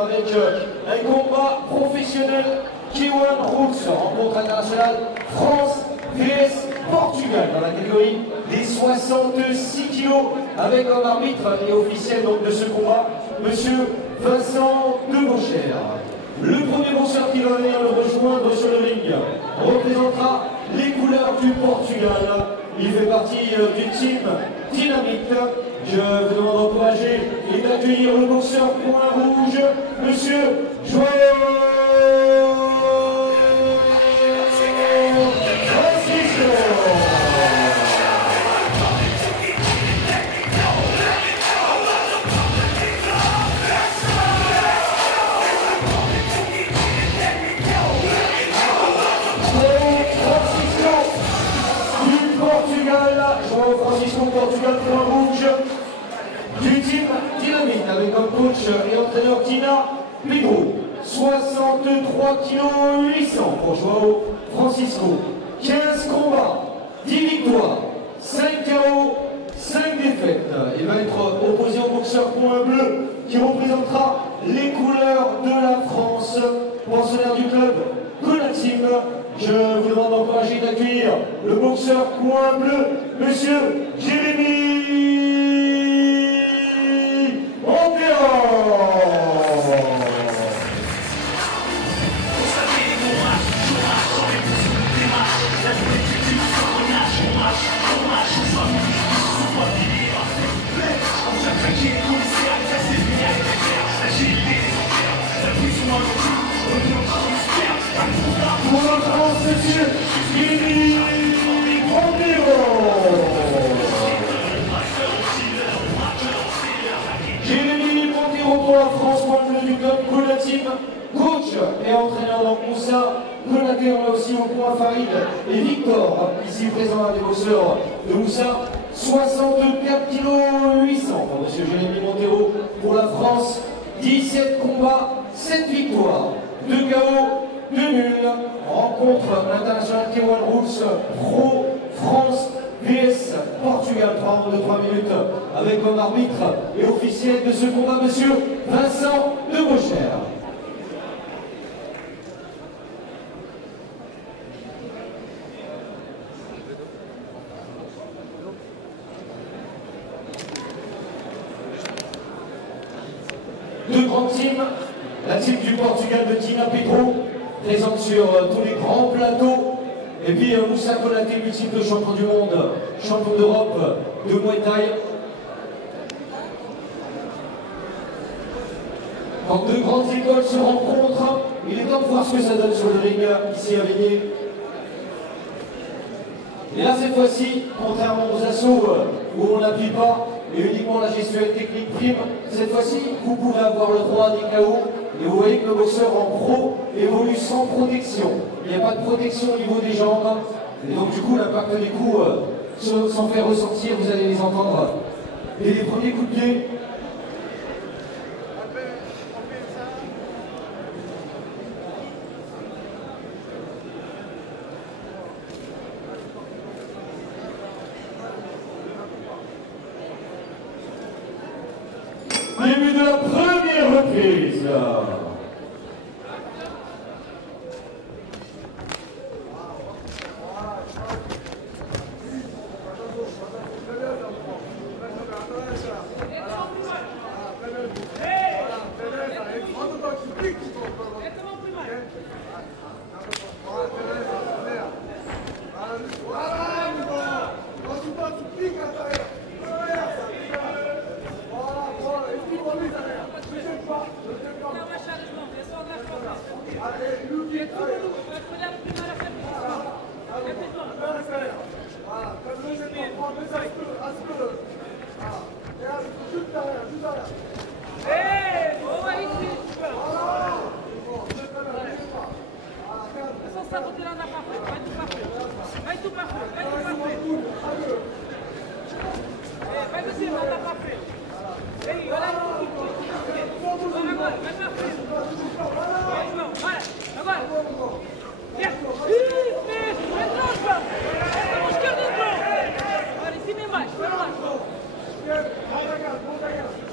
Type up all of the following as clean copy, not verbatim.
avec un combat professionnel K1 Roots, rencontre internationale France vs Portugal dans la catégorie des 66 kilos avec comme arbitre et officiel donc, de ce combat, monsieur Vincent Debauchère. Le premier boxeur qui va venir le rejoindre sur le ring représentera les couleurs du Portugal. Il fait partie du team Dynamite. Je vous demande d'encourager et d'accueillir le boxeur point rouge, monsieur Joël. Francisco Portugal point rouge du team Dynamite avec comme coach et entraîneur Tina Pedro. 63 kg 800 pour Joao Francisco. 15 combats, 10 victoires, 5 KO, 5 défaites. Il va être opposé au boxeur point bleu qui représentera les couleurs de la France, pensionnaire du club Conatim. Je vous demande d'encourager et d'accueillir le boxeur point bleu, monsieur Jérémy Montero. Pour la France, monsieur Jérémy Montero. Jérémy Montero pour la France, point bleu du club Conatim, coach et entraîneur dans Moussa. Conaté, on a aussi au point Farid et Victor, ici présent des boxeurs de Moussa. 64 kg 800 pour monsieur Jérémy Montero pour la France. 17 combats, 7 victoires, 2 KO, 2 nuls. Rencontre internationale K1 Roots Pro France vs Portugal, 3 rounds de 3 minutes avec comme arbitre et officiel de ce combat monsieur Vincent Debauchère. Deux grandes teams, la team du Portugal de Tina Pedro, présente sur tous les grands plateaux, et puis Moussa Konaté, multiple champion du monde, champion d'Europe de Muay Thai. Quand deux grandes écoles se rencontrent, il est temps de voir ce que ça donne sur le ring ici à Vigné. Et là cette fois-ci, contrairement aux assauts où on n'appuie pas, et uniquement la gestuelle technique prime, cette fois-ci, vous pouvez avoir le droit à des KO. Et vous voyez que le boxeur en pro évolue sans protection. Il n'y a pas de protection au niveau des jambes. Et donc du coup, l'impact des coups, sans faire ressortir, vous allez les entendre. Et les premiers coups de pied. Début de la première reprise.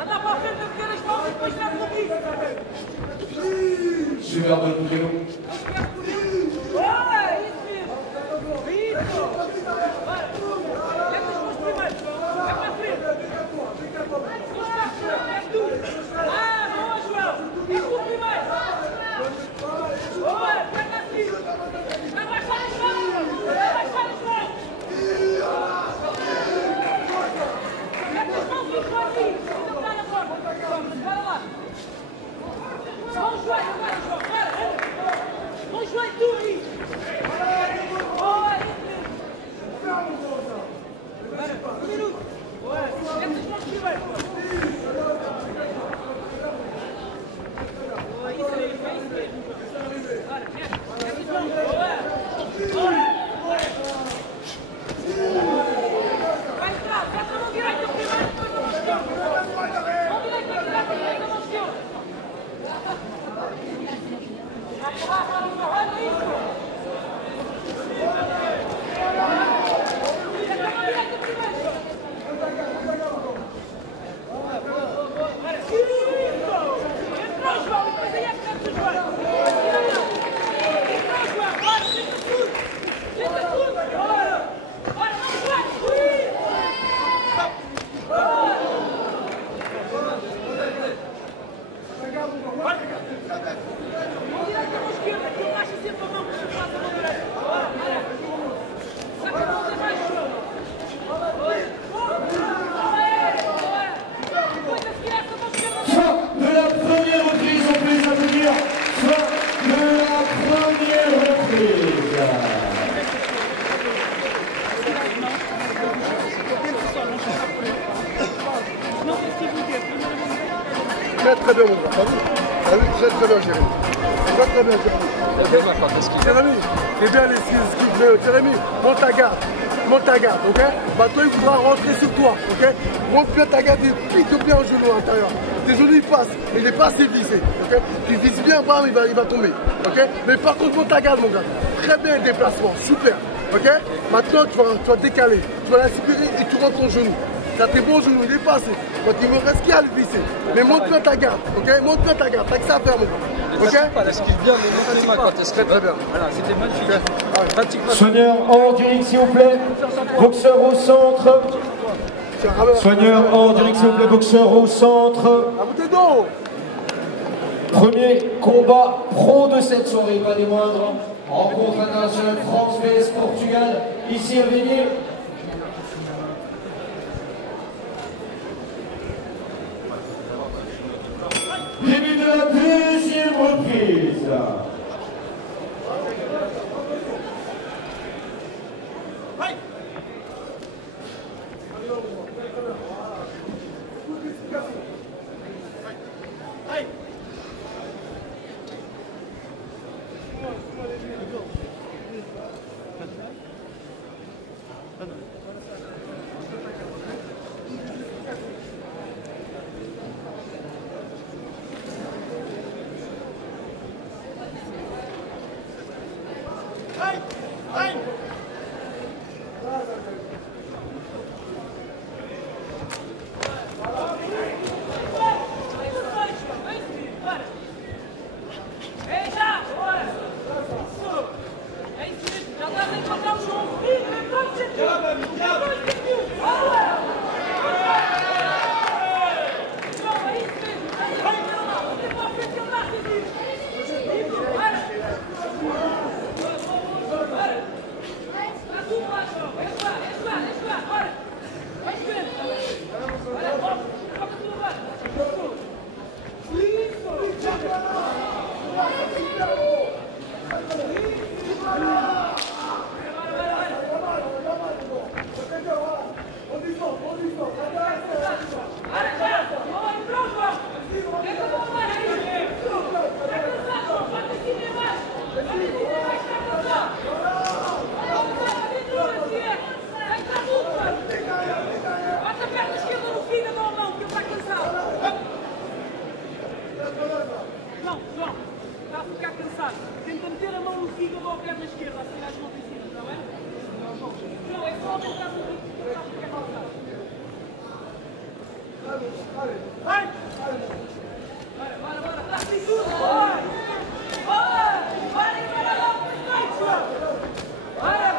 Anda para frente, não queres mal, depois na comigo. très bien, mon gars. T'as vu, très bien, Jérémy. Très bien, Jérémy. Jérémy, fais bien les skills. Jérémy, monte ta garde, ok? Maintenant, il faudra rentrer sur toi, ok? Monte bien ta garde et pique bien au genou à l'intérieur. Tes genoux, ils passent, mais il n'est pas assez visé, ok? Tu vises bien, bam, il va tomber, ok? Mais par contre, monte ta garde, mon gars. Très bien le déplacement, super, ok? Maintenant, tu vas décaler, tu vas l'aspirer et tu rentres ton genou. T'as tes bons genoux, il est passé. Donc il me reste qu'à le visser. Mais monte bien ta garde, ok? Monte bien ta garde, t'as que ça à faire, mon gars. Ok? Pas la skill bien, mais monte les mains quand elle serait très bien. Voilà, c'était magnifique. Pratique pas. Soigneur en direct, s'il vous plaît. Boxeur au centre. Soigneur en direct, s'il vous plaît. Boxeur au centre. Premier combat pro de cette soirée, pas des moindres. Rencontre internationale France vs Portugal, ici à venir. Début de la deuxième reprise. Tenta meter a mão no fígado ou a perna esquerda, assim mais não precisa, está bem? Não, é só tentar ficar cansado. Vai! Bora, está assim tudo! Vai! Vai lá, perfeito! Bora!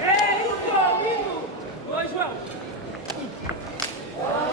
É isso, amigo! Vai, João! Ok?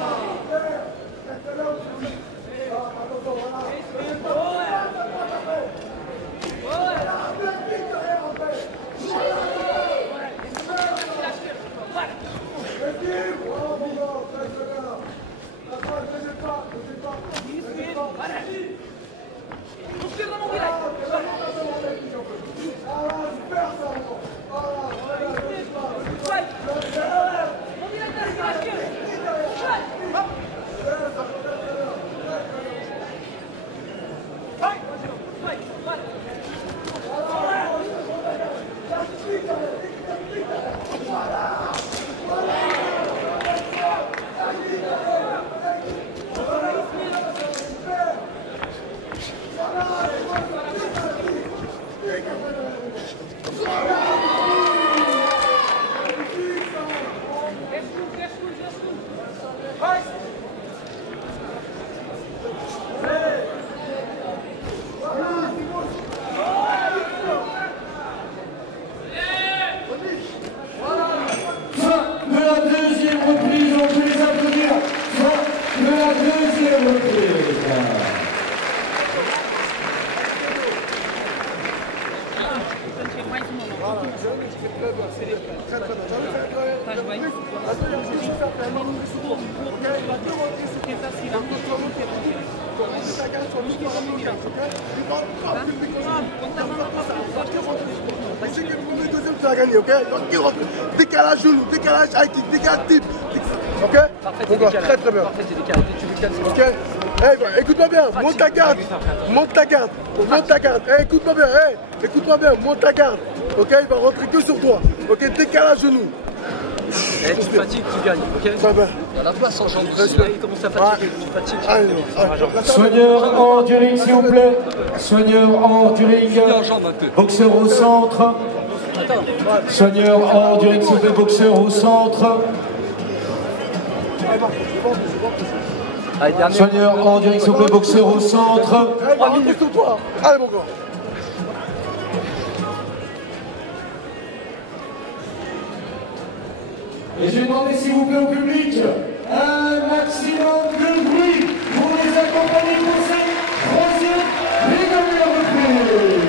tu vas gagner, ok? Donc, qui rentre? Décalage genou, décalage high kick, décalage tip. Ok? Parfait, Bon, très très bien. Parfait, c'est décalé. Tu veux calmer. Ok? Hey, écoute-moi bien, monte ta garde. Monte ta garde. Monte ta garde. Hey, écoute-moi bien, hey, écoute-moi bien, monte ta garde. Ok? Il va rentrer que sur toi. Ok? Décalage genou. Eh, tu fatigues, tu gagnes, ok? Ça va. Il y a la place en jambes aussi. Là, il commence à fatiguer, tu fatigues. Allez, Soigneur hors du ring, s'il vous plaît. Soigneur hors du ring. En jambes un peu. Boxeur au centre. Soigneur hors du ring, s'il vous plaît. Boxeur au centre. Allez, dernier. Soigneur hors du ring, s'il vous plaît. Boxeur au centre. hey, va rentrer sur toi. Allez, mon gars. Et je vais demander, s'il vous plaît, au public, un maximum de bruit pour les accompagner pour cette troisième et dernière reprise.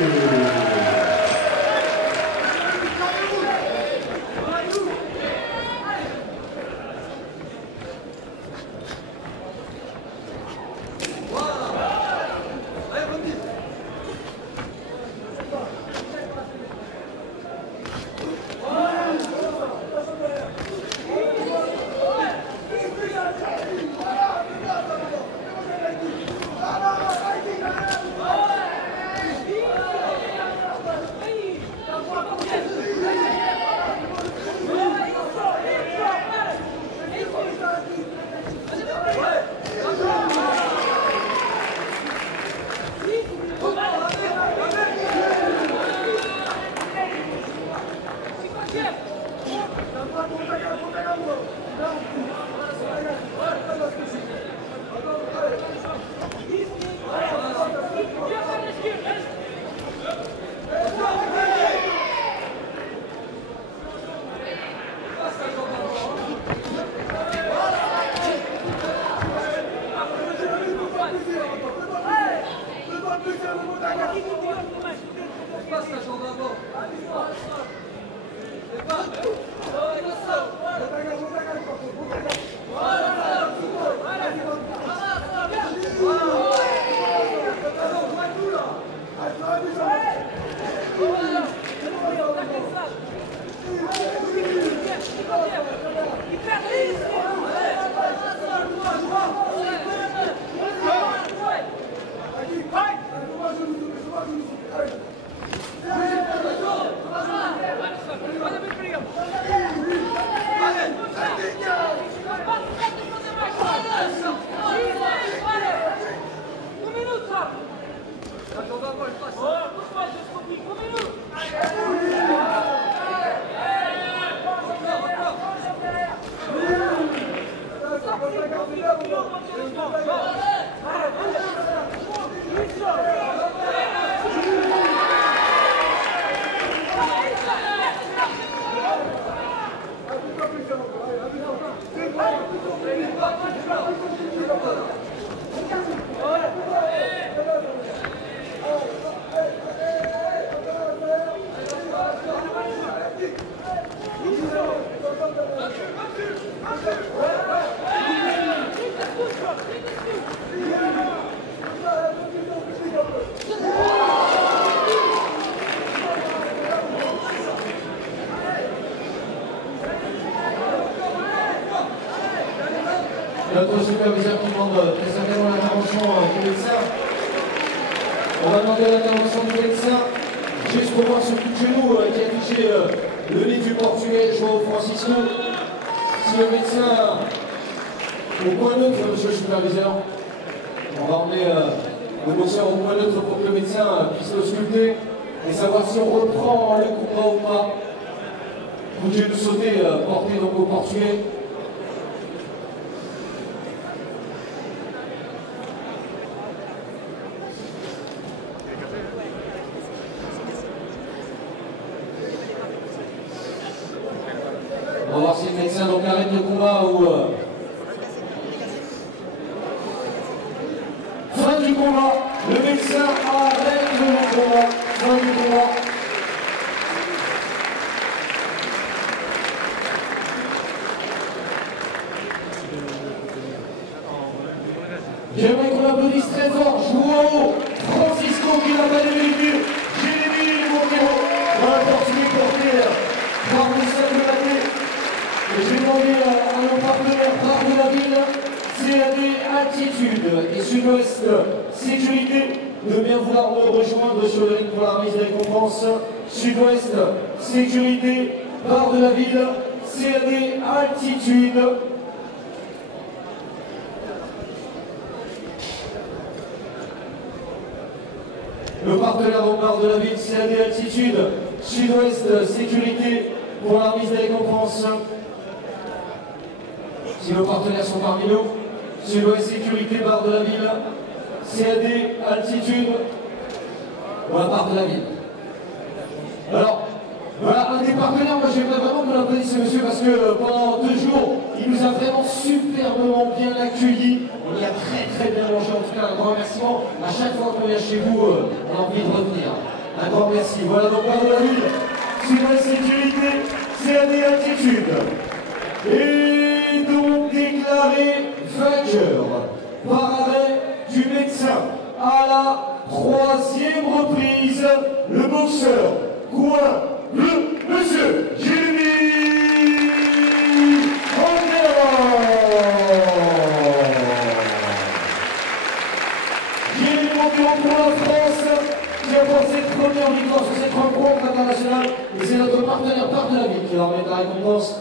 Notre superviseur qui demande très certainement l'intervention du médecin. On va demander l'intervention du médecin juste pour voir ce coup de genou qui a touché le nez du portugais João Francisco. Si le médecin au point neutre, monsieur le superviseur, on va emmener le boxeur au point neutre pour que le médecin puisse le sculpter et savoir si on reprend le combat ou pas. Coup de genou sauté porté donc au portugais. On va voir si le médecin donc arrête le combat ou... Fin du combat. Le médecin arrête le combat. Fin du combat. J'aimerais qu'on applaudisse très fort João Francisco qui n'a pas de véhicule. Jérémy Monteiro, un portugais porté Altitude et Sud-Ouest Sécurité de bien vouloir me rejoindre sur le ring pour la remise des récompenses. Sud-Ouest Sécurité, barre de la ville, CAD Altitude. Le partenaire au bar de la ville, CAD Altitude, Sud-Ouest Sécurité pour la remise des récompenses. Si nos partenaires sont parmi nous, Sud-Ouest Sécurité, bar de la ville, CAD Altitude pour la barre de la ville. Alors, voilà, un des partenaires, moi j'aimerais vraiment que vous l'applaudissiez, monsieur, parce que pendant 2 jours, il nous a vraiment superbement bien accueillis. On y a très bien mangé, en tout cas un grand remerciement. À chaque fois qu'on vient chez vous, on a envie de revenir. Un grand merci. Voilà donc barre de la ville, Sud-Ouest Sécurité, CAD Altitude. Et donc déclaré vainqueur par arrêt du médecin à la 3e reprise, le boxeur Coin, le monsieur Jérémy Monteiro. Jérémy Monteiro pour la France, qui apporte cette première victoire sur cette rencontre internationale. Et c'est notre partenaire par de la ville qui leur met la récompense.